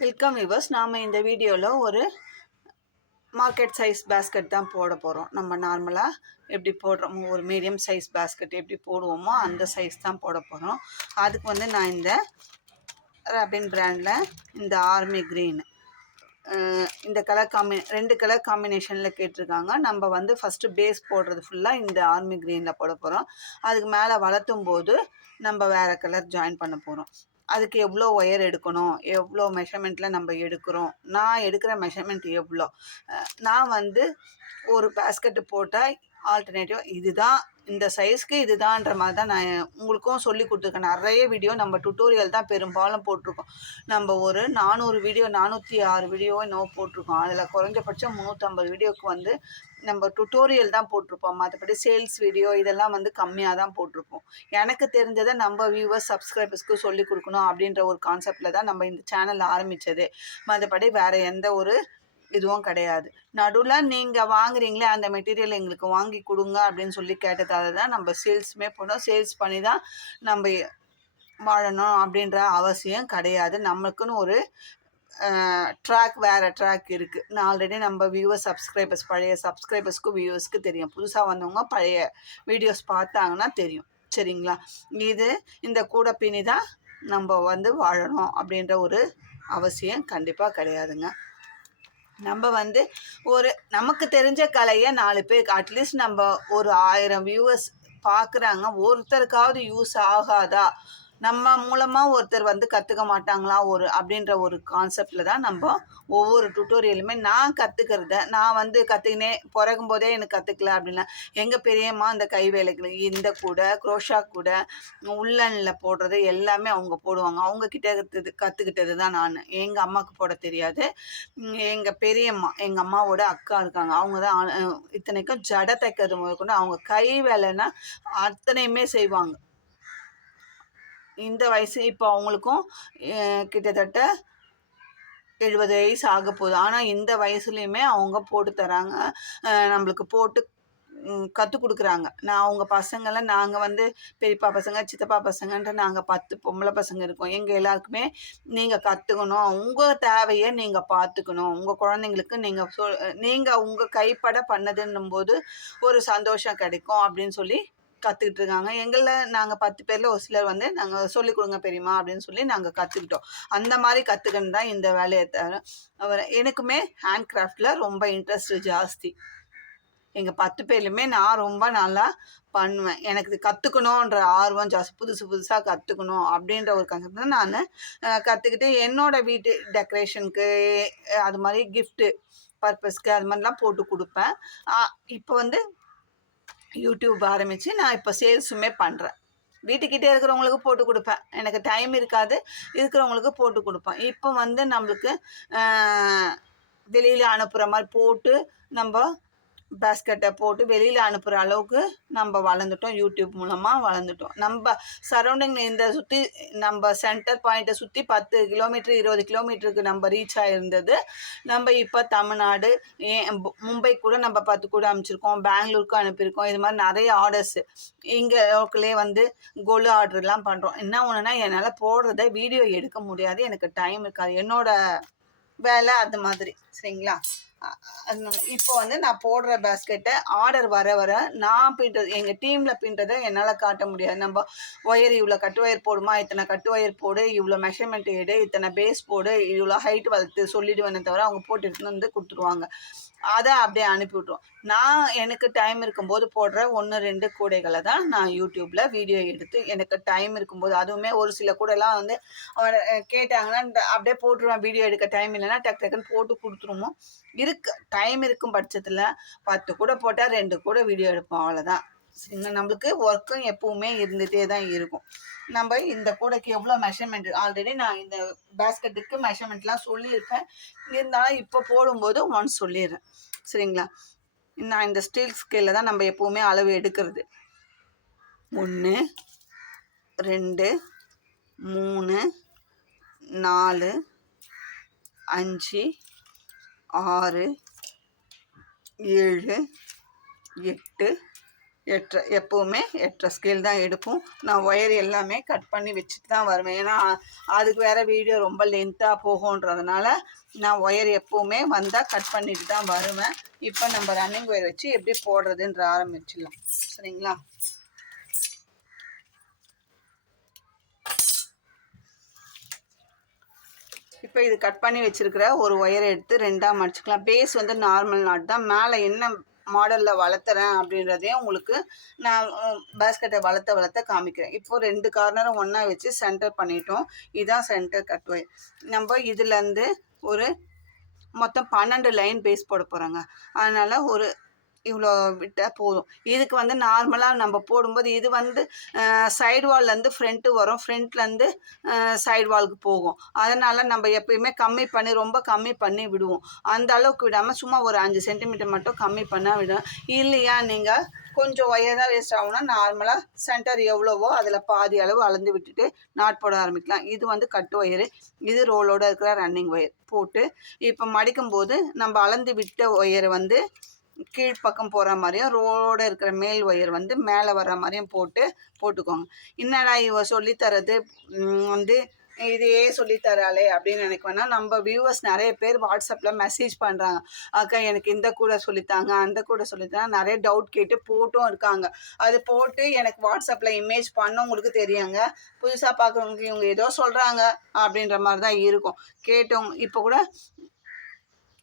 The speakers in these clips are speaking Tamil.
Welcome viewers. நாம் இந்த வீடியோவில் ஒரு மார்க்கெட் சைஸ் பேஸ்கெட் தான் போட போகிறோம். நம்ம நார்மலாக எப்படி போடுறோமோ ஒரு மீடியம் சைஸ் பேஸ்கெட் எப்படி போடுவோமோ அந்த சைஸ் தான் போட போகிறோம். அதுக்கு வந்து நான் இந்த ராபின் பிராண்டில் இந்த ஆர்மி க்ரீன் இந்த ரெண்டு கலர் காம்பினேஷனில் கேட்டிருக்காங்க. நம்ம வந்து ஃபஸ்ட்டு பேஸ் போடுறது ஃபுல்லாக இந்த ஆர்மி க்ரீனில் போட போகிறோம். அதுக்கு மேலே வளர்த்தும் போது நம்ம வேறு கலர் ஜாயின் பண்ண போகிறோம். அதுக்கு எவ்வளோ ஒயர் எடுக்கணும், எவ்வளோ மெஷர்மெண்ட்டில் நம்ம எடுக்கிறோம், நான் எடுக்கிற மெஷர்மெண்ட் எவ்வளோ, நான் வந்து ஒரு பேஸ்கெட்டு போட்டால் ஆல்டர்னேட்டிவ் இதுதான், இந்த சைஸ்க்கு இதுதான்ற மாதிரி தான் நான் உங்களுக்கும் சொல்லி கொடுத்துருக்கேன். நிறைய வீடியோ நம்ம டுட்டோரியல் தான் பெரும்பாலும் போட்டிருக்கோம். நம்ம ஒரு 406 வீடியோ என்னவோ போட்டிருக்கோம். அதில் குறைஞ்சபட்சம் 350 வீடியோவுக்கு வந்து நம்ம டுட்டோரியல் தான் போட்டிருப்போம். மற்றபடி சேல்ஸ் வீடியோ இதெல்லாம் வந்து கம்மியாக தான் போட்டிருப்போம். எனக்கு தெரிஞ்சதை நம்ம வியூவர்ஸ் சப்ஸ்கிரைபர்ஸ்க்கு சொல்லி கொடுக்கணும் அப்படின்ற ஒரு கான்செப்டில் தான் நம்ம இந்த சேனல் ஆரம்பித்தது. மற்றபடி வேறு எந்த ஒரு இதுவும் கிடையாது. நடுவில் நீங்கள் வாங்குறீங்களே அந்த மெட்டீரியல் எங்களுக்கு வாங்கி கொடுங்க அப்படின்னு சொல்லி கேட்டதால தான் நம்ம சேல்ஸுமே போனோம். சேல்ஸ் பண்ணி தான் நம்ம வாழணும் அப்படின்ற அவசியம் கிடையாது. நம்மளுக்குன்னு ஒரு வேறு ட்ராக் இருக்குது. நான் ஆல்ரெடி நம்ம வியூவர்ஸ் சப்ஸ்கிரைபர்ஸ் பழைய சப்ஸ்கிரைபர்ஸ்க்கும் வியூவர்ஸ்க்கு தெரியும். புதுசாக வந்தவங்க பழைய வீடியோஸ் பார்த்தாங்கன்னா தெரியும். சரிங்களா? இந்த கூட பின்னி தான் நம்ம வந்து வாழணும் அப்படின்ற ஒரு அவசியம் கண்டிப்பாக கிடையாதுங்க. நம்ம வந்து நமக்கு தெரிஞ்ச கலையை 4 பேருக்கு அட்லீஸ்ட் நம்ம ஒரு 1000 வியூவர்ஸ் பார்க்குறாங்க, ஒருத்தருக்காவது யூஸ் ஆகாதா, நம்ம மூலமாக ஒருத்தர் வந்து கற்றுக்க மாட்டாங்களா அப்படின்ற ஒரு கான்செப்டில் தான் நம்ம ஒவ்வொரு டுட்டோரியலுமே நான் கற்றுக்கிறத நான் வந்து கற்றுக்கினே பிறகும் போதே எனக்கு கற்றுக்கல அப்படின்னா எங்கள் பெரியம்மா இந்த கை வேலைகள் இந்த கூட குரோஷா கூட உள்ளனில் போடுறது எல்லாமே அவங்க போடுவாங்க. அவங்க கிட்ட கற்றுக்கிட்டது தான் நான். எங்கள் அம்மாவுக்கு போட தெரியாது. எங்கள் பெரியம்மா எங்கள் அம்மாவோட அக்கா இருக்காங்க, அவங்க தான் இத்தனைக்கும் ஜடை தைக்கிறது முதற்கொண்டு அவங்க கை வேலைன்னா அத்தனையுமே செய்வாங்க. இந்த வயசு இப்போ அவங்களுக்கும் கிட்டத்தட்ட 70 வயசு ஆக போகுது. ஆனால் இந்த வயசுலேயுமே அவங்க போட்டு தராங்க, நம்மளுக்கு போட்டு கற்றுக் கொடுக்குறாங்க. அவங்க பசங்களை நாங்கள் வந்து பெரியப்பா பசங்க சித்தப்பா பசங்கன்ட்டு நாங்கள் 10 பொம்பளை பசங்க இருக்கோம். எங்கள் எல்லாருக்குமே நீங்கள் கற்றுக்கணும், உங்கள் தேவையை நீங்கள் பார்த்துக்கணும், உங்கள் குழந்தைங்களுக்கு நீங்கள் உங்கள் கைப்பட பண்ணதுன்னும் போது ஒரு சந்தோஷம் கிடைக்கும் அப்படின்னு சொல்லி கற்றுக்கிட்டு இருக்காங்க. நாங்கள் 10 பேரில் ஒரு சிலர் வந்து நாங்கள் சொல்லிக் கொடுங்க பெரியம்மா அப்படின்னு சொல்லி நாங்கள் கற்றுக்கிட்டோம். அந்த மாதிரி கற்றுக்கணும் தான் இந்த வேலையை தவிர எனக்குமே ஹேண்ட் கிராஃப்டில் ரொம்ப இன்ட்ரெஸ்ட் ஜாஸ்தி. எங்கள் 10 பேர்லையுமே நான் ரொம்ப நல்லா பண்ணுவேன். எனக்கு கற்றுக்கணுன்ற ஆர்வம் ஜாஸ்தி. புதுசாக கற்றுக்கணும் அப்படின்ற ஒரு கான்செப்ட் தான் நான் கற்றுக்கிட்டு என்னோடய வீட்டு டெக்கரேஷனுக்கு அது மாதிரி கிஃப்ட்டு பர்பஸ்க்கு அது மாதிரிலாம் போட்டு கொடுப்பேன். இப்போ வந்து யூடியூப் ஆரம்பித்து நான் இப்போ சேல்ஸுமே பண்ணுறேன். வீட்டுக்கிட்டே இருக்கிறவங்களுக்கு போட்டு கொடுப்பேன், எனக்கு டைம் இருக்காது, இருக்கிறவங்களுக்கு போட்டு கொடுப்பேன். இப்போ வந்து நம்மளுக்கு வெளியில் அனுப்புகிற மாதிரி போட்டு நம்ம பேஸ்கெட்டை போட்டு வெளியில் அனுப்புகிற அளவுக்கு நம்ம வளர்ந்துட்டோம். யூடியூப் மூலமாக வளர்ந்துட்டோம். நம்ம சரௌண்டிங் இந்த சுற்றி நம்ம சென்டர் பாயிண்ட்டை சுற்றி 10 கிலோமீட்டர் 20 கிலோமீட்டருக்கு நம்ம ரீச் ஆகிருந்தது. நம்ம இப்போ தமிழ்நாடு மும்பை கூட நம்ம 10 கூட அனுப்பிச்சிருக்கோம், பெங்களூருக்கு அனுப்பியிருக்கோம். இது மாதிரி நிறைய ஆர்டர்ஸு இங்கே லோக்கலே வந்து கோல்டு ஆர்டர்லாம் பண்ணுறோம். என்ன ஒன்றுனா என்னால் போடுறத வீடியோ எடுக்க முடியாது, எனக்கு டைம் இருக்காது, என்னோடய வேலை அது மாதிரி. சரிங்களா? இப்போ வந்து நான் போடுற பேஸ்கெட்டை ஆர்டர் வர நான் பின்றது எங்கள் டீமில் பின்றதை என்னால் காட்ட முடியாது. நம்ம ஒயர் இவ்வளோ கட்டு ஒயர் போடுமா, இத்தனை கட்டு ஒயர் போடு, இவ்வளோ மெஷர்மெண்ட் எடு, இத்தனை பேஸ் போடு, இவ்வளோ ஹைட் வளர்த்து சொல்லிவிடுவேனே தவிர அவங்க போட்டு எடுத்துன்னு வந்து கொடுத்துருவாங்க. அதை அப்படியே அனுப்பிவிட்ருவோம். எனக்கு டைம் இருக்கும்போது போடுற 1-2 கூடைகளை தான் நான் யூடியூப்பில் வீடியோ எடுத்து எனக்கு டைம் இருக்கும்போது, அதுவுமே ஒரு சில கூடைலாம் வந்து கேட்டாங்கன்னா அப்படியே போட்டுருவேன். வீடியோ எடுக்க டைம் இல்லைன்னா டக்குன்னு போட்டு கொடுத்துருவோம். டைம் இருக்கும் பட்சத்தில் 10 கூட போட்டால் 2 கூட வீடியோ எடுப்போம், அவ்வளோதான். நம்மளுக்கு ஒர்க்கும் எப்பவுமே இருந்துகிட்டே தான் இருக்கும். நம்ம இந்த கூடைக்கு எவ்வளோ மெஷர்மெண்ட் ஆல்ரெடி நான் இந்த பேஸ்கெட்டுக்கு மெஷர்மெண்ட்லாம் சொல்லியிருப்பேன். இருந்தாலும் இப்போ போடும்போது ஒன்ஸ் சொல்லிடுறேன். சரிங்களா? நான் இந்த ஸ்டீல் ஸ்கேலில் தான் நம்ம எப்போவுமே அளவு எடுக்கிறது. 1 2 3 4 5 6 7 8 எப்போவுமே 8.5 ஸ்கேல் தான் எடுப்போம். நான் ஒயர் எல்லாமே கட் பண்ணி வச்சுட்டு தான் வருவேன். ஏன்னா அதுக்கு வேறு வீடியோ ரொம்ப லென்த்தாக போகுன்றதுனால நான் ஒயர் எப்போவுமே வந்தால் கட் பண்ணிட்டு தான் வருவேன். இப்போ நம்ம ரன்னிங் ஒயர் வச்சு எப்படி போடுறதுன்ற ஆரம்பிச்சிடலாம். சரிங்களா? இப்போ இது கட் பண்ணி வச்சுருக்கிற ஒரு ஒயரை எடுத்து 2ஆக மடிச்சுக்கலாம். பேஸ் வந்து நார்மல் நாட் தான். மேலே என்ன மாடலில் வளர்த்துறேன் அப்படின்றதையும் உங்களுக்கு நான் பேஸ்கெட்டை வளர்த்த காமிக்கிறேன். இப்போது 2 கார்னரும் ஒன்றா வச்சு சென்டர் பண்ணிட்டோம். இதுதான் சென்டர் கட் ஒயர். நம்ம இதுலேருந்து ஒரு மொத்தம் 12 லைன் பேஸ் போட போகிறாங்க. அதனால் ஒரு இவ்வளோ விட்டால் போதும். இதுக்கு வந்து நார்மலாக நம்ம போடும்போது இது வந்து சைடு வால்லேருந்து ஃப்ரண்ட்டு வரும், ஃப்ரண்ட்லேருந்து சைடு வாலுக்கு போகும். அதனால் நம்ம எப்பயுமே கம்மி பண்ணி ரொம்ப கம்மி பண்ணி விடுவோம். அந்த அளவுக்கு விடாமல் சும்மா ஒரு 5 சென்டிமீட்டர் மட்டும் கம்மி பண்ணால் விடும். இல்லையா நீங்கள் கொஞ்சம் ஒயர் தான் வேஸ்ட் ஆகும்னா நார்மலாக சென்டர் எவ்வளவோ அதில் பாதி அளவு அளந்து விட்டுட்டு நாட் போட ஆரம்பிக்கலாம். இது வந்து கட்டு ஒயரு, இது ரோலோடு இருக்கிற ரன்னிங் ஒயர் போட்டு இப்போ மடிக்கும்போது நம்ம அளந்து விட்ட ஒயரை வந்து கீழ்ப்பக்கம் போகிற மாதிரியும் ரோடு இருக்கிற மேல் ஒயர் வந்து மேலே வர்ற மாதிரியும் போட்டுக்கோங்க. என்னடா இவ சொல்லித்தரது வந்து இதையே சொல்லித்தராளே அப்படின்னு நினைக்குவேன்னா, நம்ம வியூவர்ஸ் நிறைய பேர் வாட்ஸ்அப்பில் மெசேஜ் பண்ணுறாங்க. அக்கா எனக்கு இந்த கூட சொல்லித்தாங்க, அந்த கூட சொல்லித்தாங்க, நிறைய டவுட் கேட்டு போட்டும் இருக்காங்க. அது போட்டு எனக்கு வாட்ஸ்அப்பில் இமேஜ் பண்ணவங்களுக்கு தெரியுங்க. புதுசாக பார்க்குறவங்களுக்கு இவங்க ஏதோ சொல்கிறாங்க அப்படின்ற மாதிரி தான் இருக்கும். கேட்டவங்க இப்போ கூட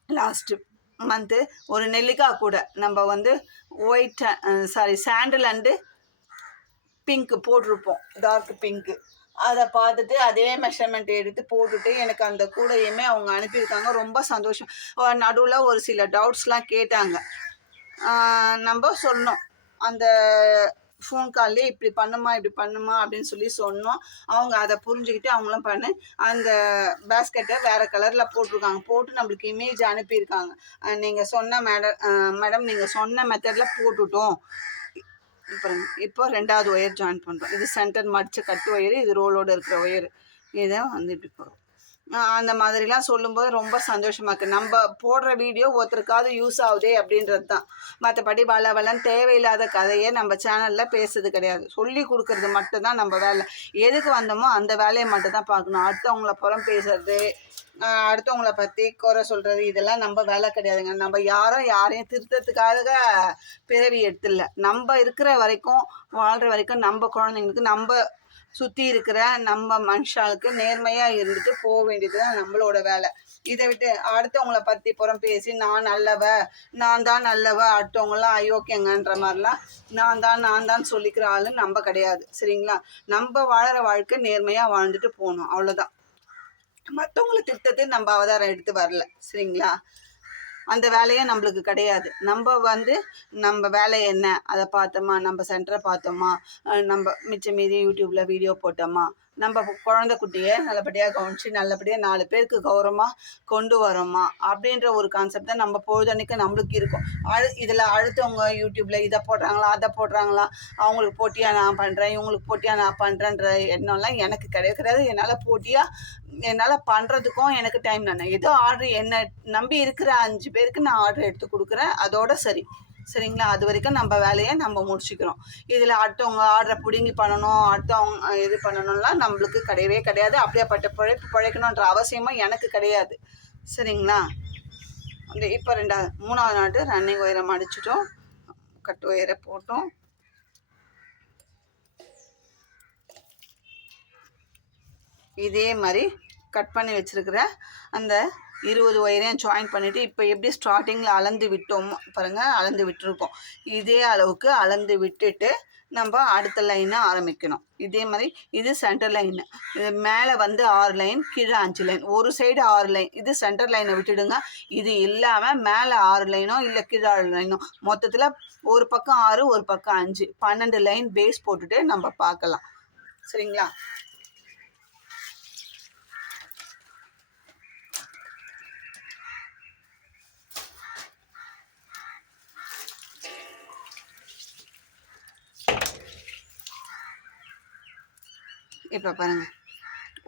லாஸ்ட்டு மந்த்து ஒரு நெல்லிக்காய் கூட நம்ம வந்து சாண்டில் அண்டு பிங்க்கு போட்டிருப்போம், டார்க் பிங்க்கு. அதை பார்த்துட்டு அதே மெஷர்மெண்ட் எடுத்து போட்டுட்டு எனக்கு அந்த கூடையுமே அவங்க அனுப்பியிருக்காங்க. ரொம்ப சந்தோஷம். நடுவில் ஒரு சில டவுட்ஸ்லாம் கேட்டாங்க. நம்ம சொன்னோம் அந்த ஃபோன் கால்லே இப்படி பண்ணுமா அப்படின்னு சொல்லி சொன்னோம். அவங்க அதை புரிஞ்சுக்கிட்டு அவங்களும் பண்ணு அந்த பேஸ்கெட்டை வேறு கலரில் போட்டிருக்காங்க. போட்டு நம்மளுக்கு இமேஜ் அனுப்பியிருக்காங்க. நீங்கள் சொன்ன மேடம் நீங்கள் சொன்ன மெத்தடில் போட்டுட்டோம். இப்போ 2வது ஒயர் ஜாயின் பண்ணுறோம். இது சென்டர் மடித்த கட்டு ஒயரு, இது ரோலோடு இருக்கிற ஒயரு. இதை வந்து இப்படி போகிறோம். அந்த மாதிரிலாம் சொல்லும்போது ரொம்ப சந்தோஷமாக இருக்குது. நம்ம போடுற வீடியோ ஒருத்தருக்காவது யூஸ் ஆகுதே அப்படின்றது தான். மற்றபடி வளன்னு தேவையில்லாத கதையை நம்ம சேனலில் பேசுறது கிடையாது. சொல்லி கொடுக்கறது மட்டும்தான் நம்ம வேலை. எதுக்கு வந்தோமோ அந்த வேலையை மட்டும் தான் பார்க்கணும். அடுத்தவங்கள புறம் பேசுறது, அடுத்தவங்கள பற்றி குறை சொல்கிறது, இதெல்லாம் நம்ம வேலை கிடையாதுங்க. நம்ம யாரையும் திருத்தத்துக்காக பிறவி எடுத்துடல. நம்ம இருக்கிற வரைக்கும் வாழ்கிற வரைக்கும் நம்ம குழந்தைங்களுக்கு நம்ம சுற்றி இருக்கிற நம்ம மனுஷாளுக்கு நேர்மையாக இருந்துட்டு போக வேண்டியது தான் நம்மளோட வேலை. இதை விட்டு அடுத்தவங்கள பற்றி புறம் பேசி நான் தான் நல்லவ அடுத்தவங்களாம் அயோக்கியங்கன்ற மாதிரிலாம் நான் தான் சொல்லிக்கிற ஆளு நம்ம கிடையாது. சரிங்களா? நம்ம வாழற வாழ்க்கை நேர்மையாக வாழ்ந்துட்டு போகணும், அவ்வளோதான். மற்றவங்களை திருத்தது நம்ம அவதாரம் எடுத்து வரல. சரிங்களா? அந்த வேலையே நம்மளுக்கு கிடையாது. நம்ம வேலை என்ன அதை பார்த்தோமா, நம்ம சென்டரை பார்த்தோமா, நம்ம மிச்சம் மீறி யூடியூப்பில் வீடியோ போட்டோமா, நம்ம குழந்தை குட்டியை நல்லபடியாக கவனித்து நல்லபடியாக 4 பேருக்கு கௌரவமாக கொண்டு வரோமா அப்படின்ற ஒரு கான்செப்ட் தான் நம்ம பொழுதன்னைக்கு நம்மளுக்கு இருக்கும். இதில் அடுத்தவங்க யூடியூப்பில் இதை போடுறாங்களா அதை போடுறாங்களா, அவங்களுக்கு போட்டியாக நான் பண்ணுறேன், இவங்களுக்கு போட்டியாக நான் பண்ணுறேன்ற எண்ணம்லாம் எனக்கு கிடையாது. என்னால் பண்ணுறதுக்கும் எனக்கு டைம் நான் ஏதோ ஆர்டர் என்னை நம்பி இருக்கிற 5 பேருக்கு நான் ஆர்டர் எடுத்து கொடுக்குறேன், அதோட சரி. சரிங்களா? அது வரைக்கும் நம்ம வேலையை நம்ம முடிச்சுக்கிறோம். இதில் அடுத்தவங்க ஆர்டரை பிடுங்கி பண்ணணும், அடுத்தவங்க இது பண்ணணும்லாம் நம்மளுக்கு கிடையாது. அப்படியேப்பட்ட பிழைக்கணுன்ற அவசியமும் எனக்கு கிடையாது. சரிங்களா? இப்போ 3வது நாட்டு ரன்னிங் ஒயரை மடிச்சிட்டோம், கட்டு ஒயரை போட்டோம். இதே மாதிரி கட் பண்ணி வச்சுருக்கிற அந்த 20 ஒயரையும் ஜாயின் பண்ணிவிட்டு இப்போ எப்படி ஸ்டார்டிங்கில் அளந்து விட்டோம் பாருங்கள், அளந்து விட்டுருக்கோம். இதே அளவுக்கு அளந்து விட்டுட்டு நம்ம அடுத்த லைனை ஆரம்பிக்கணும். இதே மாதிரி இது சென்டர் லைனு, இது மேலே வந்து 6 லைன், கீழே 5 லைன், ஒரு சைடு 6 லைன். இது சென்டர் லைனை விட்டுடுங்க. இது இல்லாமல் மேலே 6 லைனோ இல்லை கீழே 6 லைனோ, மொத்தத்தில் ஒரு பக்கம் 6 ஒரு பக்கம் 5, 12 லைன் பேஸ் போட்டுட்டு நம்ம பார்க்கலாம். சரிங்களா? இப்போ பாருங்கள்,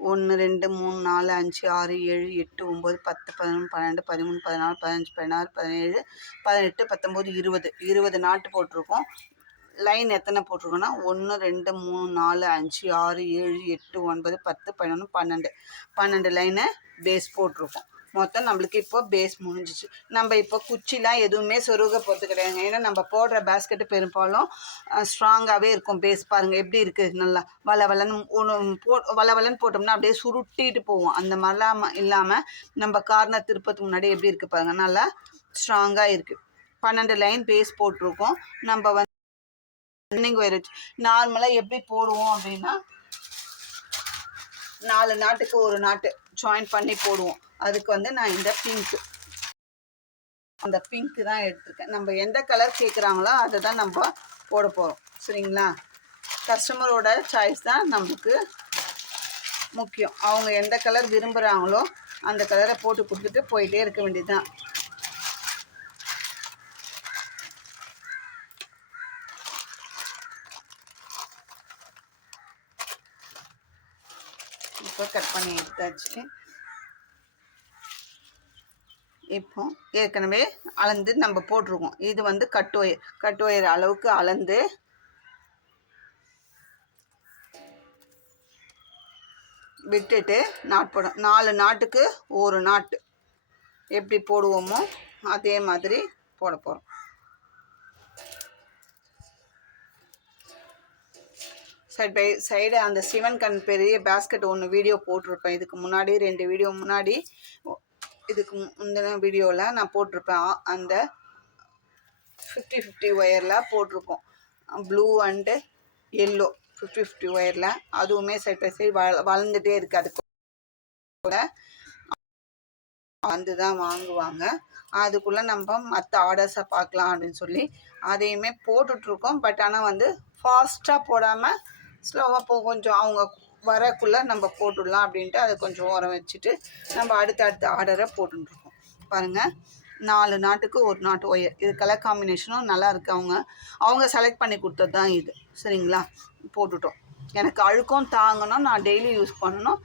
1 2 3 4 5 6 7 8 9 10 11 12 13 14 15 16 17 18 19 20 நாட்டு போட்டிருக்கோம். லைன் எத்தனை போட்டிருக்கோன்னா 1 2 3 4 5 6 7 8 9 10 11 12 லைனை பேஸ் போட்டிருக்கோம். மொத்தம் நம்மளுக்கு இப்போ பேஸ் முடிஞ்சிச்சு. நம்ம இப்போ குச்சிலாம் எதுவுமே சொருக போகிறது கிடையாதுங்க. ஏன்னா நம்ம போடுற பேஸ்கெட்டு பெரும்பாலும் ஸ்ட்ராங்காகவே இருக்கும். பேஸ் பாருங்கள் எப்படி இருக்குது, நல்லா வளவலன்னு போட்டோம்னா அப்படியே சுருட்டிட்டு போவோம். அந்த மாதிரிலாம் இல்லாமல் நம்ம கார்னர் திருப்பத்துக்கு முன்னாடி எப்படி இருக்குது பாருங்கள், நல்லா ஸ்ட்ராங்காக இருக்குது. 12 லைன் பேஸ் போட்டிருக்கோம். நம்ம வந்து ரன்னிங் ஒயர் வச்சு நார்மலாக எப்படி போடுவோம் அப்படின்னா 4 நாட்டுக்கு ஒரு நாட்டு ஜாயின் பண்ணி போடுவோம். அதுக்கு வந்து நான் இந்த அந்த பிங்க்கு தான் எடுத்துருக்கேன். நம்ம எந்த கலர் கேட்குறாங்களோ அதை தான் நம்ம போட போகிறோம். சரிங்களா? கஸ்டமரோட சாய்ஸ் தான் நமக்கு முக்கியம். அவங்க எந்த கலர் விரும்புகிறாங்களோ அந்த கலரை போட்டு கொடுத்துட்டு போயிட்டே இருக்க வேண்டியதுதான். இப்போ கட் பண்ணி எடுத்தாச்சு. இப்போ ஏற்கனவே அளந்து நம்ம போட்டிருக்கோம். இது வந்து கட் ஒயர் அளவுக்கு அளந்து விட்டுட்டு நாட் போடும். 4 நாட்டுக்கு ஒரு நாட்டு எப்படி போடுவோமோ அதே மாதிரி போட போகிறோம். சைட் பை சைடு அந்த சிவன் கண் பெரிய பேஸ்கெட் ஒன்று வீடியோ போட்டிருப்பேன். இதுக்கு முன்னாடி 2 வீடியோ முன்னாடி, இதுக்கு முந்தின வீடியோவில் நான் போட்டிருப்பேன். அந்த 50-50 ஒயரில் போட்டிருப்போம். Blue and yellow 50-50 ஒயரில். அதுவுமே சைட் பை சைடு வளர்ந்துட்டே இருக்குது. அதுக்கு கூட வந்து தான் வாங்குவாங்க. அதுக்குள்ளே நம்ம மற்ற ஆர்டர்ஸை பார்க்கலாம் அப்படின்னு சொல்லி அதையுமே போட்டுட்ருக்கோம். பட் ஆனால் வந்து ஃபாஸ்ட்டாக போடாமல் ஸ்லோவாக கொஞ்சம் அவங்க வரக்குள்ளே நம்ம போட்டுடலாம் அப்படின்ட்டு அதை கொஞ்சம் ஓரம் வச்சுட்டு நம்ம அடுத்த ஆர்டரை போட்டுருக்கோம். பாருங்கள், 4 நாட்டுக்கு ஒரு நாட்டு ஒயர். இது கலர் காம்பினேஷனும் நல்லா இருக்குது. அவங்க செலக்ட் பண்ணி கொடுத்தது தான் இது. சரிங்களா? போட்டுட்டோம். எனக்கு அழுக்கும் தாங்கணும், நான் டெய்லி யூஸ் பண்ணணும்,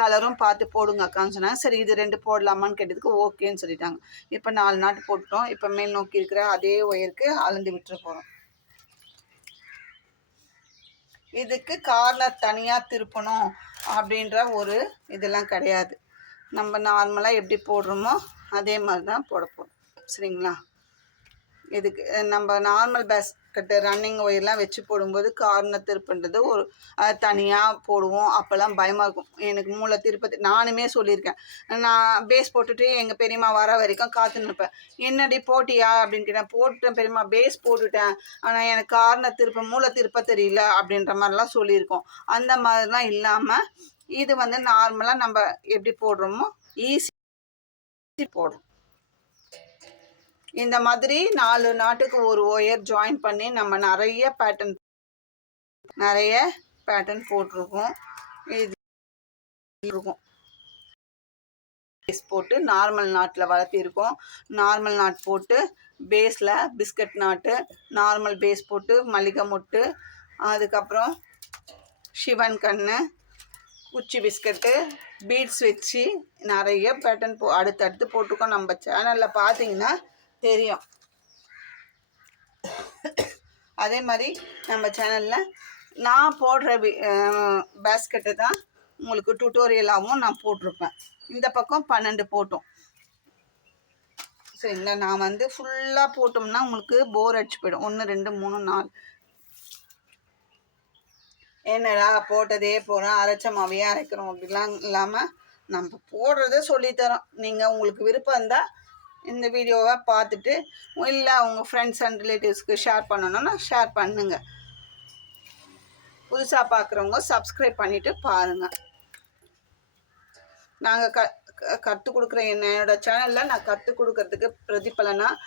கலரும் பார்த்து போடுங்க அக்கான்னு சொன்னாங்க. சரி, இது 2 போடலாமான்னு கேட்டதுக்கு ஓகேன்னு சொல்லிட்டாங்க. இப்போ 4 நாட்டு போட்டுட்டோம். இப்போ மேல் நோக்கி இருக்கிற அதே ஒயருக்கு அளந்து விட்டுற போகிறோம். இதுக்கு கார்னர் தனியாக திருப்பணும் அப்படின்ற ஒரு இதெல்லாம் கிடையாது. நம்ம நார்மலாக எப்படி போடுறோமோ அதே மாதிரி தான் போட போகிறோம். சரிங்களா? இதுக்கு நம்ம நார்மல் பேஸ்கெட்டு ரன்னிங் ஒயர்லாம் வச்சு போடும்போது கார்னர் திருப்புன்றது ஒரு தனியாக போடுவோம். அப்போல்லாம் பயமாக இருக்கும். எனக்கு மூளை திருப்பதி நானுமே சொல்லியிருக்கேன். நான் பேஸ் போட்டுட்டு எங்கள் பெரியம்மா வர வரைக்கும் காத்து நிற்பேன். என்னடி போட்டியா அப்படின்னு கேட்டேன். போட்டுட்டேன் பெரியம்மா, பேஸ் போட்டுட்டேன், ஆனால் எனக்கு கார்னர் மூளை திருப்ப தெரியல அப்படின்ற மாதிரிலாம் சொல்லியிருக்கோம். அந்த மாதிரிலாம் இல்லாமல் இது வந்து நார்மலாக நம்ம எப்படி போடுறோமோ ஈஸி போடுறோம். இந்த மாதிரி 4 நாட்டுக்கு ஒரு ஒயர் ஜாயின் பண்ணி நம்ம நிறைய பேட்டர்ன் போட்டிருக்கோம். இது இருக்கும் பேஸ் போட்டு நார்மல் நாட்டில் வளர்த்திருக்கோம். நார்மல் நாட் போட்டு பேஸில் பிஸ்கட் நாட்டு, நார்மல் பேஸ் போட்டு மல்லிகை மொட்டு, அதுக்கப்புறம் சிவன் கண்ணு, குச்சி பிஸ்கட்டு, பீட்ஸ் வச்சு நிறைய பேட்டர்ன் அடுத்தடுத்து போட்டிருக்கோம். நம்ம சேனலில் பார்த்தீங்கன்னா தெரியும். அதே மாதிரி நம்ம சேனலில் நான் போடுற பேஸ்கெட்டு தான் உங்களுக்கு டுட்டோரியலாகவும் நான் போட்டிருப்பேன். இந்த பக்கம் 12 போட்டோம். சரிங்களா? நான் வந்து ஃபுல்லாக போட்டோம்னா உங்களுக்கு போர் அடிச்சு போயிடும். 1 2 3 4 என்னடா போட்டதே போகிறோம், அரைச்ச மாவையே அரைக்கிறோம் அப்படிலாம் இல்லாமல் நம்ம போடுறத சொல்லித்தரோம். நீங்கள் உங்களுக்கு விருப்பம் இருந்தால் இந்த வீடியோவை பார்த்துட்டு, இல்லை உங்கள் ஃப்ரெண்ட்ஸ் அண்ட் ரிலேட்டிவ்ஸ்க்கு ஷேர் பண்ணணுன்னா ஷேர் பண்ணுங்கள். புதுசாக பார்க்குறவங்க சப்ஸ்கிரைப் பண்ணிவிட்டு பாருங்கள். நாங்கள் கற்றுக் கொடுக்குற என்னோட சேனலில் நான் கற்றுக் கொடுக்கறதுக்கு பிரதிபலனாக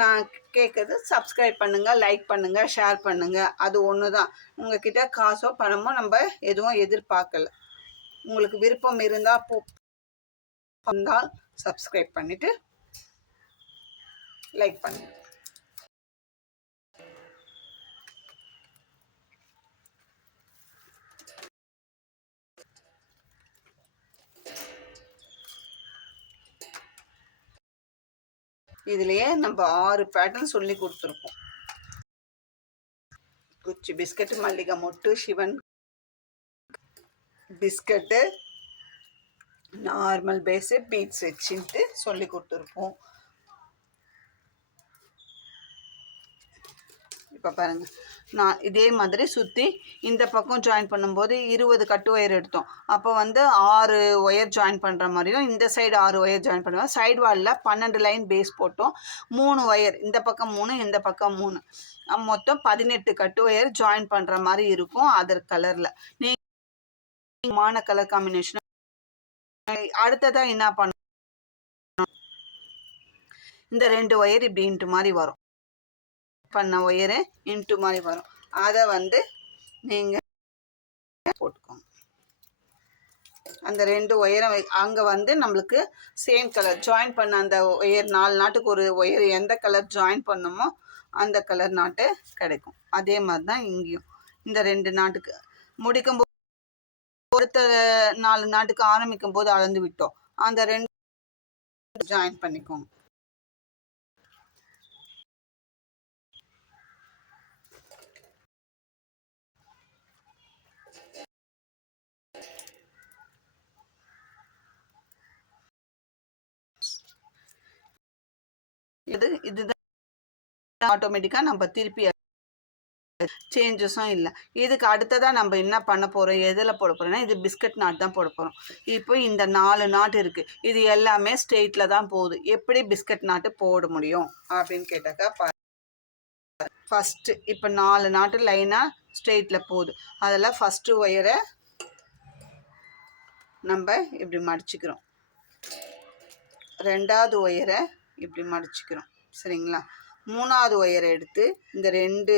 நான் கேட்குறது சப்ஸ்கிரைப் பண்ணுங்கள், லைக் பண்ணுங்கள், ஷேர் பண்ணுங்கள். அது ஒன்று தான். உங்கள்கிட்ட காசோ பணமோ நம்ம எதுவும் எதிர்பார்க்கல. உங்களுக்கு விருப்பம் இருந்தால் சப்ஸ்கிரைப் பண்ணிவிட்டு லைக் பண்ணுங்கள். இதுலேயே நம்ம 6 பேட்டர்ன் சொல்லி கொடுத்துருக்கோம். முடிஞ்சிச்சு. பிஸ்கட்டு, மல்லிகை மொட்டு, Sivan biscuit, normal base, beads வச்சுட்டு சொல்லி கொடுத்துருப்போம். இப்போ பாருங்கள், நான் இதே மாதிரி சுற்றி இந்த பக்கம் ஜாயின் பண்ணும்போது 20 கட்டு ஒயர் எடுத்தோம். அப்போ வந்து 6 ஒயர் ஜாயின் பண்ணுற மாதிரியும், இந்த சைடு 6 ஒயர் ஜாயின் பண்ணுவோம். சைடு வாலில் 12 லைன் பேஸ் போட்டோம். 3 ஒயர், இந்த பக்கம் 3, இந்த பக்கம் 3, மொத்தம் 18 கட்டு ஒயர் ஜாயின் பண்ணுற மாதிரி இருக்கும். அதர் கலரில் நீமான கலர் காம்பினேஷன். அடுத்ததாக என்ன பண்ண, இந்த 2 ஒயர் இப்படி இன்ட்டு மாதிரி வரும். பண்ண ஒயரு இன்ட்டு மாதிரி வரும். அதை வந்து நீங்கள் போட்டுக்கோங்க. அந்த 2 ஒயரை அங்கே வந்து நம்மளுக்கு சேம் கலர் ஜாயின் பண்ண அந்த ஒயர் 4 நாட்டுக்கு ஒரு ஒயர் எந்த கலர் ஜாயின் பண்ணமோ அந்த கலர் நாட்டு கிடைக்கும். அதே மாதிரி தான் இங்கேயும் இந்த 2 நாட்டுக்கு முடிக்கும் போது ஒருத்த 4 நாட்டுக்கு ஆரம்பிக்கும் போது அளந்து விட்டோம். அந்த 2 ஜாயின் பண்ணிக்கோங்க. இதுதான் ஆட்டோமேட்டிக்காக நம்ம திருப்பி சேஞ்சஸும் இல்லை. இதுக்கு அடுத்ததாக நம்ம என்ன பண்ண போகிறோம், எதில் போட போகிறோம்னா இது பிஸ்கட் நாட் தான் போட போகிறோம். இப்போ இந்த 4 நாட் இருக்குது, இது எல்லாமே ஸ்ட்ரெயிட்டில் தான் போகுது. எப்படி பிஸ்கட் நாட்டு போட முடியும் அப்படின்னு கேட்டாக்கா, ஃபஸ்ட்டு இப்போ 4 நாட்டு லைனாக ஸ்ட்ரெயிட்டில் போகுது. அதில் ஃபஸ்ட்டு ஒயரை நம்ம இப்படி மடிச்சுக்கிறோம். 2வது ஒயரை இப்படி மடிச்சுக்கிறோம். சரிங்களா? 3வது ஒயரை எடுத்து இந்த 2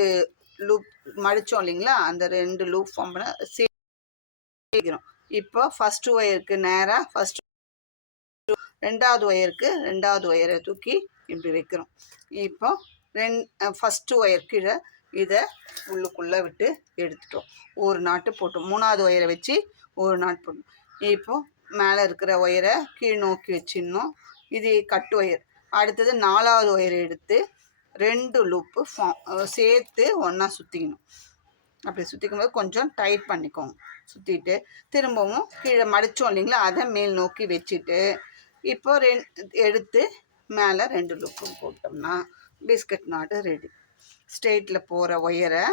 லூப் மடித்தோம் இல்லைங்களா, அந்த 2 லூப் ஃபார்ம் பண்ண சேர்க்கிறோம். இப்போ ஃபஸ்ட்டு ஒயருக்கு நேராக ஃபஸ்ட்டு 2வது ஒயருக்கு 2வது ஒயரை தூக்கி இப்படி வைக்கிறோம். இப்போ ஃபஸ்ட்டு ஒயர் கீழே இதை உள்ளுக்குள்ளே விட்டு எடுத்துட்டோம். ஒரு நாட்டு போட்டோம். 3வது ஒயரை வச்சு ஒரு நாட்டு போட்டோம். இப்போது மேலே இருக்கிற ஒயரை கீழ் நோக்கி வச்சிடணும். இது கட்டு ஒயர். அடுத்தது 4வது ஒயரை எடுத்து 2 லூப்பு சேர்த்து ஒன்றா சுற்றிக்கணும். அப்படி சுற்றிக்கும் போது கொஞ்சம் டைட் பண்ணிக்கோங்க. சுற்றிட்டு திரும்பவும் கீழே மடித்தோம் இல்லைங்களா, அதை மேல் நோக்கி வச்சுட்டு இப்போ எடுத்து மேலே 2 லூப்பு போட்டோம்னா பிஸ்கட் நாட்டு ரெடி. ஸ்ட்ரெயிட்டில் போகிற ஒயரை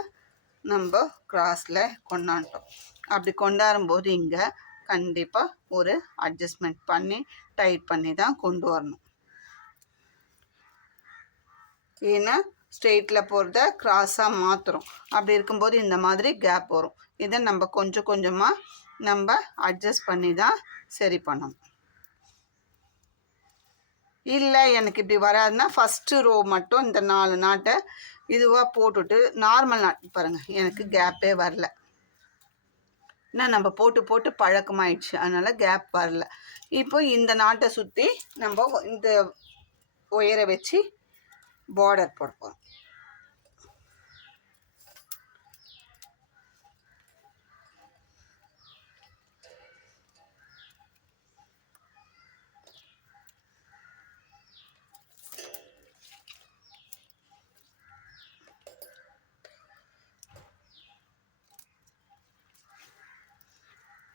நம்ம கிராஸில் கொண்டாண்டோம். அப்படி கொண்டாடும்போது இங்கே கண்டிப்பாக ஒரு அட்ஜஸ்ட்மெண்ட் பண்ணி டைட் பண்ணி தான் கொண்டு வரணும். ஏன்னா ஸ்ட்ரெயிட்டில் போகிறத கிராஸாக மாற்றுறோம். அப்படி இருக்கும்போது இந்த மாதிரி கேப் வரும். இதை நம்ம கொஞ்சம் கொஞ்சமாக நம்ம அட்ஜஸ்ட் பண்ணி தான் சரி பண்ணணும். இல்லை எனக்கு இப்படி வராதுன்னா ஃபஸ்ட்டு ரோ மட்டும் இந்த 4 நாட்டை இதுவாக போட்டுட்டு நார்மல் நாட் பாருங்கள், எனக்கு கேப்பே வரல. ஏன்னா நம்ம போட்டு போட்டு பழக்கமாயிடுச்சு, அதனால் கேப் வரல. இப்போ இந்த நாட்டை சுற்றி நம்ம இந்த ஒயரை வச்சு பார்டர் போட போகிறோம்.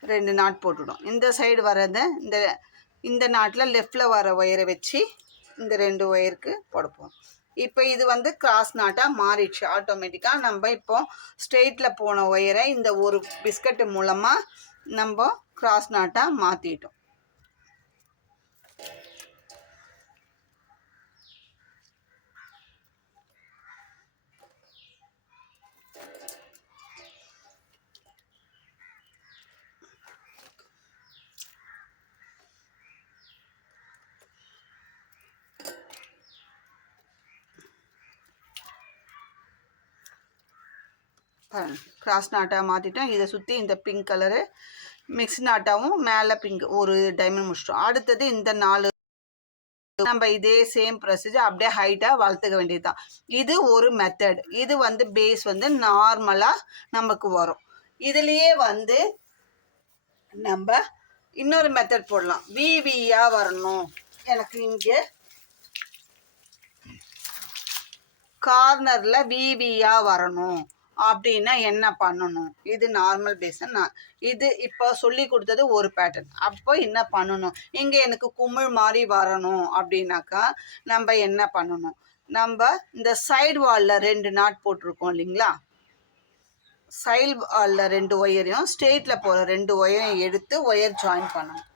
ரெண்டு நாட் போட்டுவிடும். இந்த சைடு வர்றதை இந்த நாட்டில் லெஃப்டில் வர ஒயரை வச்சு இந்த 2 ஒயருக்கு போடுப்போம். இப்போ இது வந்து கிராஸ் நாட்டாக மாறிடுச்சு ஆட்டோமேட்டிக்காக. நம்ம இப்போ ஸ்ட்ரெயிட்டில் போன ஒயரை இந்த ஒரு பிஸ்கட்டு மூலமாக நம்ம கிராஸ் நாட்டாக மாற்றிட்டோம். கிராஸ் நாட்டாக மாற்றிட்டோம். இதை சுற்றி இந்த பிங்க் கலரு மிக்ஸ் நாட்டாகவும் மேலே பிங்க் ஒரு டைமண்ட் முடிச்சிட்டோம். அடுத்தது இந்த 4 நம்ம இதே சேம் ப்ரொசீஜர் அப்படியே ஹைட்டாக வளர்த்துக்க வேண்டியது தான். இது ஒரு மெத்தட். இது வந்து பேஸ் வந்து நார்மலாக நமக்கு வரும். இதுலேயே வந்து நம்ம இன்னொரு மெத்தட் போடலாம். விவியாக வரணும், எனக்கு இங்கே கார்னரில் விவியாக வரணும் அப்படின்னா என்ன பண்ணணும்? இது நார்மல் பேஸன். இது இப்போ சொல்லி கொடுத்தது ஒரு பேட்டர்ன். அப்போ என்ன பண்ணணும்? இங்கே எனக்கு குமிழ் மாதிரி வரணும் அப்படின்னாக்கா நம்ம என்ன பண்ணணும்? நம்ம இந்த சைடு வாலில் 2 நாட் போட்டிருக்கோம் இல்லைங்களா? சைடு வாலில் 2 ஒயரையும் ஸ்ட்ரெயிட்டில் போகிற 2 ஒயரையும் எடுத்து ஒயர் ஜாயின் பண்ணணும்.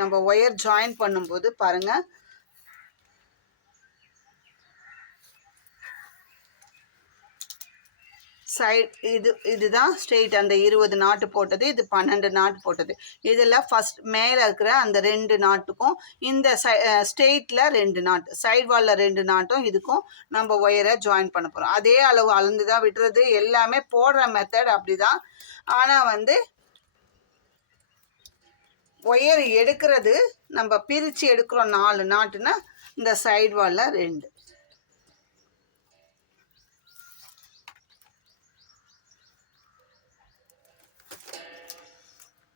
நம்ம ஒயர் ஜாயின் பண்ணும்போது பாருங்கள், இதுதான் ஸ்ட்ரெயிட். அந்த 20 நாட்டு போட்டது, இது 12 நாட்டு போட்டது. இதில் ஃபஸ்ட் மேலே இருக்கிற அந்த 2 நாட்டுக்கும் இந்த ஸ்ட்ரெயிட்டில் 2 நாட்டு, சைடு வாலில் 2 நாட்டும் இதுக்கும் நம்ம ஒயரை ஜாயின் பண்ண போகிறோம். அதே அளவு அளந்து தான் விட்டுறது. எல்லாமே போடுற மெத்தட் அப்படி தான். ஆனால் ஒயர் எடுக்கிறது நம்ம பிரித்து எடுக்கிறோம். 4 நாட்டுன்னா இந்த சைடு வாலில் 2.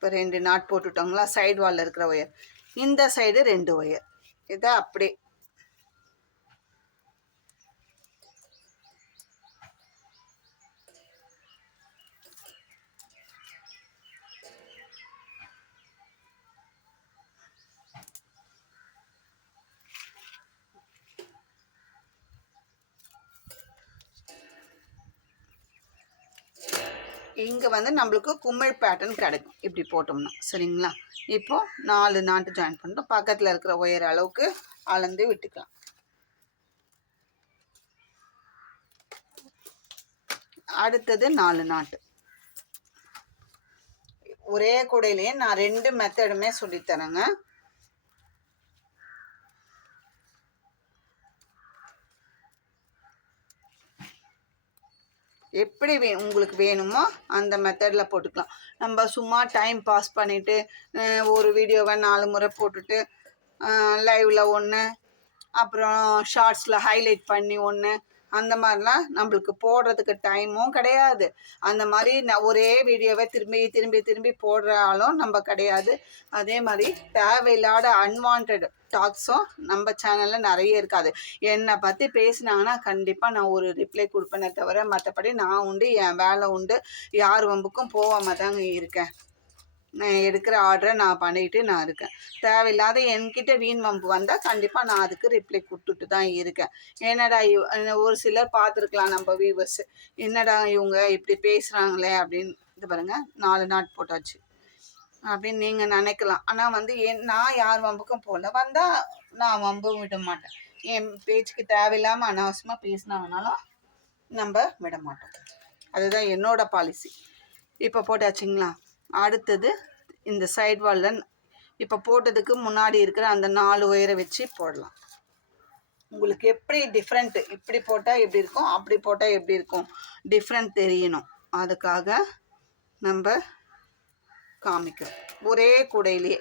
இப்போ 2 நாட் போட்டுட்டோங்களா? சைடு வாலில் இருக்கிற ஒயர், இந்த சைடு 2 ஒயர். இதை அப்படியே இங்கே நம்மளுக்கு குமிழ் பேட்டர்ன் கிடைக்கும் இப்படி போட்டோம்னா. சரிங்களா? இப்போது 4 நாட்டு ஜாயின் பண்ணிட்டோம். பக்கத்தில் இருக்கிற ஒயர் அளவுக்கு அளந்து விட்டுக்கலாம். அடுத்தது 4 நாட்டு. ஒரே கூடையிலேயே நான் 2 மெத்தடுமே சொல்லித்தரேங்க. எப்படி உங்களுக்கு வேணுமோ அந்த மெத்தடில் போட்டுக்கலாம். நம்ம சும்மா டைம் பாஸ் பண்ணிவிட்டு ஒரு வீடியோவை 4 முறை போட்டுட்டு லைவில் ஒன்று, அப்புறம் ஷார்ட்ஸில் ஹைலைட் பண்ணி ஒன்று, அந்த மாதிரிலாம் நம்மளுக்கு போடுறதுக்கு டைமும் கிடையாது. அந்த மாதிரி ஒரே வீடியோவை திரும்பி திரும்பி திரும்பி போடுறாலும் நம்ம கிடையாது. அதே மாதிரி தேவையில்லாத அன்வான்ட் டாக்ஸும் நம்ம சேனலில் நிறைய இருக்காது. என்னை பற்றி பேசினாங்கன்னா கண்டிப்பாக நான் ஒரு ரிப்ளை கொடுப்பேனே தவிர மற்றபடி நான் உண்டு, என் வேலை உண்டு, யார் வம்புக்கும் போகாமல் தாங்க இருக்கேன். நான் எடுக்கிற ஆர்டரை நான் பண்ணிக்கிட்டு நான் இருக்கேன். தேவையில்லாத என்கிட்ட வீண் வம்பு வந்தால் கண்டிப்பாக நான் அதுக்கு ரிப்ளை கொடுத்துட்டு தான் இருக்கேன். என்னடா ஒரு சிலர் பார்த்துருக்கலாம் நம்ம வியூவர்ஸ், என்னடா இவங்க இப்படி பேசுகிறாங்களே அப்படின்னு. இது பாருங்கள், 4 நாட் போட்டாச்சு அப்படின்னு நீங்கள் நினைக்கலாம். ஆனால் நான் யார் வம்புக்கும் போகல. வந்தால் நான் வம்பு விட மாட்டேன். என் பேச்சுக்கு தேவையில்லாமல் அனாவசியமாக பேசினாங்கனாலும் நம்ம விட மாட்டோம். அதுதான் என்னோட பாலிசி. இப்போ போட்டாச்சுங்களா? அடுத்தது இந்த சைடு வாலில் இப்போ போட்டதுக்கு முன்னாடி இருக்கிற அந்த 4 ஒயரை வச்சு போடலாம். உங்களுக்கு எப்படி டிஃப்ரெண்ட்டு, இப்படி போட்டால் எப்படி இருக்கும், அப்படி போட்டால் எப்படி இருக்கும், டிஃப்ரெண்ட் தெரியணும். அதுக்காக நம்ம காமிக்கிறோம். ஒரே கூடையிலேயே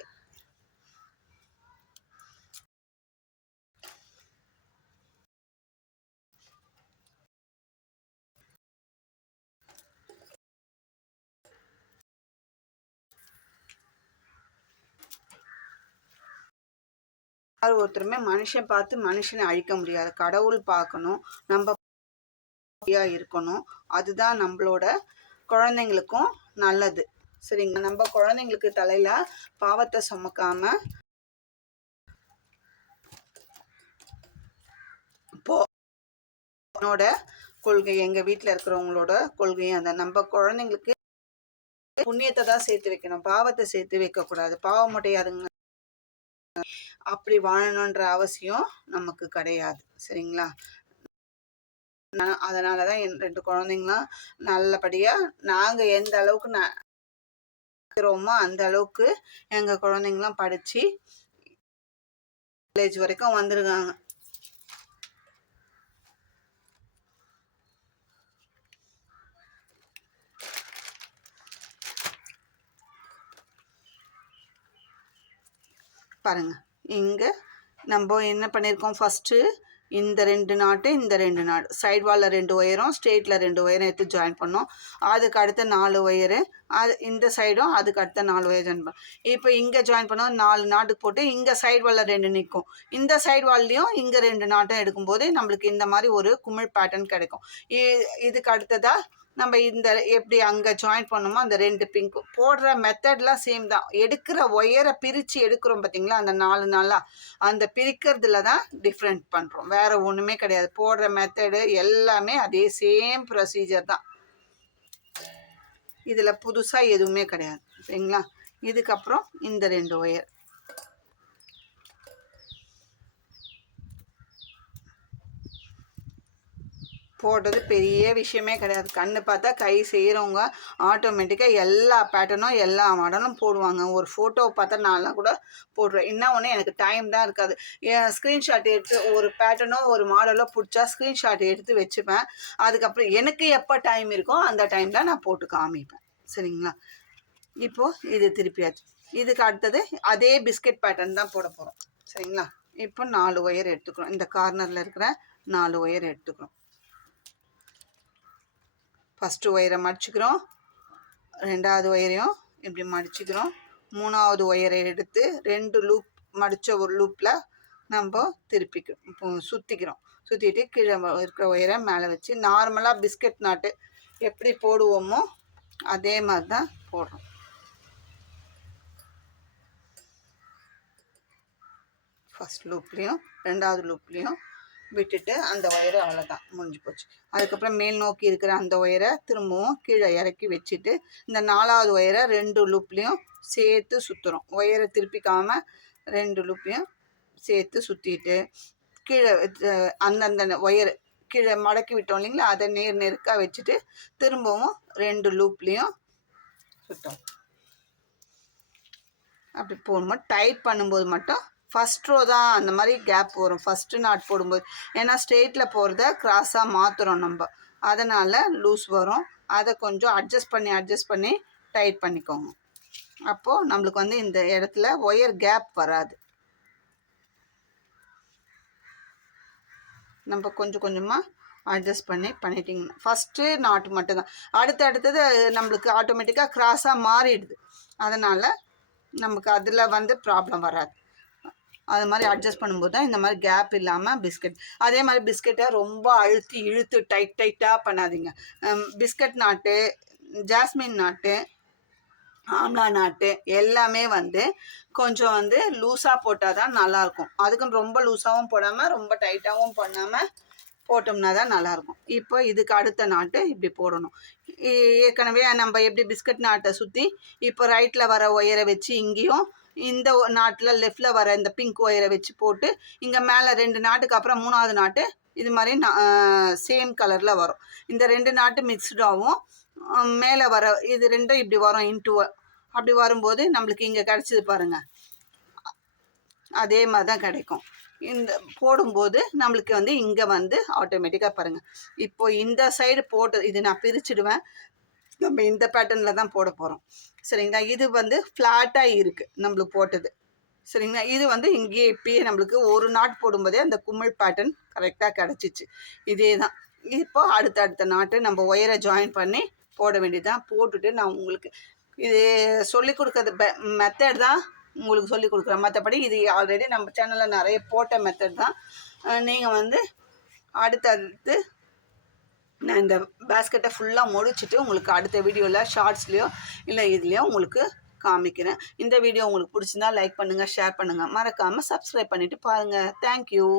யார் ஒருத்தருமே மனுஷன் பார்த்து மனுஷனை அழிக்க முடியாது. கடவுள் பார்க்கணும், நம்ம இருக்கணும். அதுதான் நம்மளோட குழந்தைங்களுக்கும் நல்லது. சரிங்க? நம்ம குழந்தைங்களுக்கு தலையில பாவத்தை சுமக்காம என்னோட கொள்கை, எங்க வீட்டில் இருக்கிறவங்களோட கொள்கையும் அந்த நம்ம குழந்தைங்களுக்கு புண்ணியத்தை தான் சேர்த்து வைக்கணும், பாவத்தை சேர்த்து வைக்கக்கூடாது. பாவம் முடியாதுங்க. அப்படி வாழணுன்ற அவசியம் நமக்கு கிடையாது. சரிங்களா? அதனால தான் என் 2 குழந்தைங்களாம் நல்லபடியாக நாங்கள் எந்த அளவுக்கு நினைக்கிறோமோ அந்த அளவுக்கு எங்கள் குழந்தைங்களாம் படித்து காலேஜ் வரைக்கும் வந்திருக்காங்க. பாருங்கள், இங்கே நம்ம என்ன பண்ணியிருக்கோம், ஃபஸ்ட்டு இந்த 2 நாட்டு இந்த 2 நாட் சைடு வாலில் 2 ஒயரும் ஸ்ட்ரெயிட்டில் 2 ஒயரும் எடுத்து ஜாயின் பண்ணோம். அதுக்கு அடுத்த 4 ஒயரு அது இந்த சைடும் அதுக்கு அடுத்த 4 ஒயர் ஜாயின் பண்ணோம். இப்போ இங்கே ஜாயின் பண்ணோம் 4 நாட்டுக்கு போட்டு இங்கே சைடு வாலில் 2 நிற்கும். இந்த சைடு வால்லையும் இங்கே 2 நாட்டும் எடுக்கும்போது நம்மளுக்கு இந்த மாதிரி ஒரு குமிழ் பேட்டர்ன் கிடைக்கும். இதுக்கு அடுத்ததாக நம்ம இந்த எப்படி அங்கே ஜாயின் பண்ணோமோ அந்த 2 பிங்க்கு போடுற மெத்தட்லாம் சேம் தான். எடுக்கிற ஒயரை பிரித்து எடுக்கிறோம் பார்த்தீங்களா, அந்த 4 நாளாக அந்த பிரிக்கிறதுல தான் டிஃப்ரெண்ட் பண்ணுறோம், வேறு ஒன்றுமே கிடையாது. போடுற மெத்தடு எல்லாமே அதே சேம் ப்ரொசீஜர் தான், இதில் புதுசாக எதுவுமே கிடையாது சரிங்களா. இதுக்கப்புறம் இந்த 2 ஒயர் போடுறது பெரிய விஷயமே கிடையாது. கண்ணு பார்த்தா கை செய்கிறவங்க ஆட்டோமேட்டிக்காக எல்லா பேட்டர்னும் எல்லா மாடலும் போடுவாங்க. ஒரு ஃபோட்டோவை பார்த்தா நான்லாம் கூட போடுறேன். இன்னும் ஒன்று எனக்கு டைம் தான் இருக்காது. ஸ்க்ரீன்ஷாட் எடுத்து ஒரு பேட்டர்னோ ஒரு மாடலோ பிடிச்சா ஸ்க்ரீன்ஷாட் எடுத்து வச்சுப்பேன். அதுக்கப்புறம் எனக்கு எப்போ டைம் இருக்கோ அந்த டைம் தான் நான் போட்டு காமிப்பேன் சரிங்களா. இப்போது இது திருப்பியாச்சு. இதுக்கு அடுத்தது அதே பிஸ்கட் பேட்டர்ன் தான் போட போகிறோம் சரிங்களா. இப்போ 4 ஒயர் எடுத்துக்கிறோம். இந்த கார்னரில் இருக்கிற 4 ஒயர் எடுத்துக்கிறோம். ஃபஸ்ட்டு ஒயரை மடிச்சுக்கிறோம், 2வது ஒயரையும் இப்படி மடிச்சுக்கிறோம், 3வது ஒயரை எடுத்து 2 லூப் மடித்த ஒரு லூப்பில் நம்ம திருப்பிக்கிறோம், சுற்றிக்கிறோம். சுற்றிட்டு கீழே இருக்கிற ஒயரை மேலே வச்சு நார்மலாக பிஸ்கட் நாட்டு எப்படி போடுவோமோ அதே மாதிரி தான் போடுறோம். ஃபஸ்ட் லூப்லேயும் 2வது லூப்லேயும் விட்டுட்டு அந்த ஒயரை அவ்வளோதான் முடிஞ்சு போச்சு. அதுக்கப்புறம் மேல் நோக்கி இருக்கிற அந்த ஒயரை திரும்பவும் கீழே இறக்கி வச்சுட்டு இந்த 4வது ஒயரை 2 லூப்லேயும் சேர்த்து சுற்றுறோம். ஒயரை திருப்பிக்காமல் 2 லூப்லேயும் சேர்த்து சுற்றிட்டு கீழே அந்தந்த ஒயர் கீழே மடக்கி விட்டோம் இல்லைங்களா, அதை நெருக்காக வச்சுட்டு திரும்பவும் 2 லூப்லேயும் சுற்றோம். அப்படி போடும்போது டைட் பண்ணும்போது மட்டும் ஃபஸ்ட் ரோ தான் அந்த மாதிரி கேப் வரும் ஃபஸ்ட்டு நாட் போடும்போது. ஏன்னா ஸ்ட்ரெயிட்டில் போகிறத கிராஸாக மாற்றுறோம் நம்ம, அதனால் லூஸ் வரும். அதை கொஞ்சம் அட்ஜஸ்ட் பண்ணி டைட் பண்ணிக்கோங்க. அப்போது நம்மளுக்கு வந்து இந்த இடத்துல ஒயர் கேப் வராது. நம்ம கொஞ்சம் கொஞ்சமாக அட்ஜஸ்ட் பண்ணிட்டிங்கன்னா ஃபஸ்ட்டு நாட்டு மட்டும்தான். அடுத்தது நம்மளுக்கு ஆட்டோமேட்டிக்காக கிராஸாக மாறிடுது, அதனால் நமக்கு அதில் வந்து ப்ராப்ளம் வராது. அது மாதிரி அட்ஜஸ்ட் பண்ணும்போது தான் இந்த மாதிரி கேப் இல்லாமல் பிஸ்கட். அதே மாதிரி பிஸ்கட்டை ரொம்ப அழுத்தி இழுத்து டைட்டாக பண்ணாதீங்க. பிஸ்கட் நாட்டு, ஜாஸ்மின் நாட்டு, ஆம்லா நாட்டு எல்லாமே வந்து கொஞ்சம் வந்து லூஸாக போட்டால் தான் நல்லாயிருக்கும். அதுக்குன்னு ரொம்ப லூஸாகவும் போடாமல் ரொம்ப டைட்டாகவும் பண்ணாமல் போட்டோம்னா தான் நல்லாயிருக்கும். இப்போ இதுக்கு அடுத்த நாட்டு இப்படி போடணும். ஏற்கனவே நம்ம எப்படி பிஸ்கட் நாட்டை சுற்றி இப்போ ரைட்டில் வர ஒயரை வச்சு இங்கேயும் இந்த நாட்டில் லெஃப்டில் வர இந்த பிங்க் ஒயரை வச்சு போட்டு இங்கே மேலே 2 நாட்டுக்கு அப்புறம் 3வது நாட்டு இது மாதிரி சேம் கலரில் வரும். இந்த 2 நாட்டு மிக்ஸ்டாகவும் மேலே வர இது 2 இப்படி வரும் இன்ட்டு. அப்படி வரும்போது நம்மளுக்கு இங்கே கிடச்சிது பாருங்கள், அதே மாதிரி தான் கிடைக்கும். இந்த போடும்போது நம்மளுக்கு வந்து இங்கே வந்து ஆட்டோமேட்டிக்காக பாருங்கள். இப்போது இந்த சைடு போட்டு இது நான் பிரிச்சுடுவேன். நம்ம இந்த பேட்டர்னில் தான் போட போகிறோம் சரிங்களா. இது வந்து ஃப்ளாட்டாக இருக்குது நம்மளுக்கு போட்டது சரிங்களா. இது வந்து இங்கேயே இப்பயே நம்மளுக்கு ஒரு நாட் போடும்போதே அந்த குமிழ் பேட்டர்ன் கரெக்டாக கிடச்சிச்சு. இதே தான். இப்போ அடுத்த நாட்டு நம்ம ஒயரை ஜாயின் பண்ணி போட வேண்டியதுதான். போட்டுட்டு நான் உங்களுக்கு இது சொல்லிக் கொடுக்குறது மெத்தட் தான் உங்களுக்கு சொல்லிக் கொடுக்குறேன். மற்றபடி இது ஆல்ரெடி நம்ம சேனலில் நிறைய போட்ட மெத்தட் தான். நீங்கள் வந்து அடுத்து நான் இந்த பேஸ்கெட்டை ஃபுல்லாக முடிச்சுட்டு உங்களுக்கு அடுத்த வீடியோவில் ஷார்ட்ஸ்லேயோ இல்லை இதுலேயோ உங்களுக்கு காமிக்கிறேன். இந்த வீடியோ உங்களுக்கு பிடிச்சிருந்தா லைக் பண்ணுங்கள், ஷேர் பண்ணுங்கள், மறக்காமல் சப்ஸ்கிரைப் பண்ணிவிட்டு பாருங்கள். தேங்க்யூ.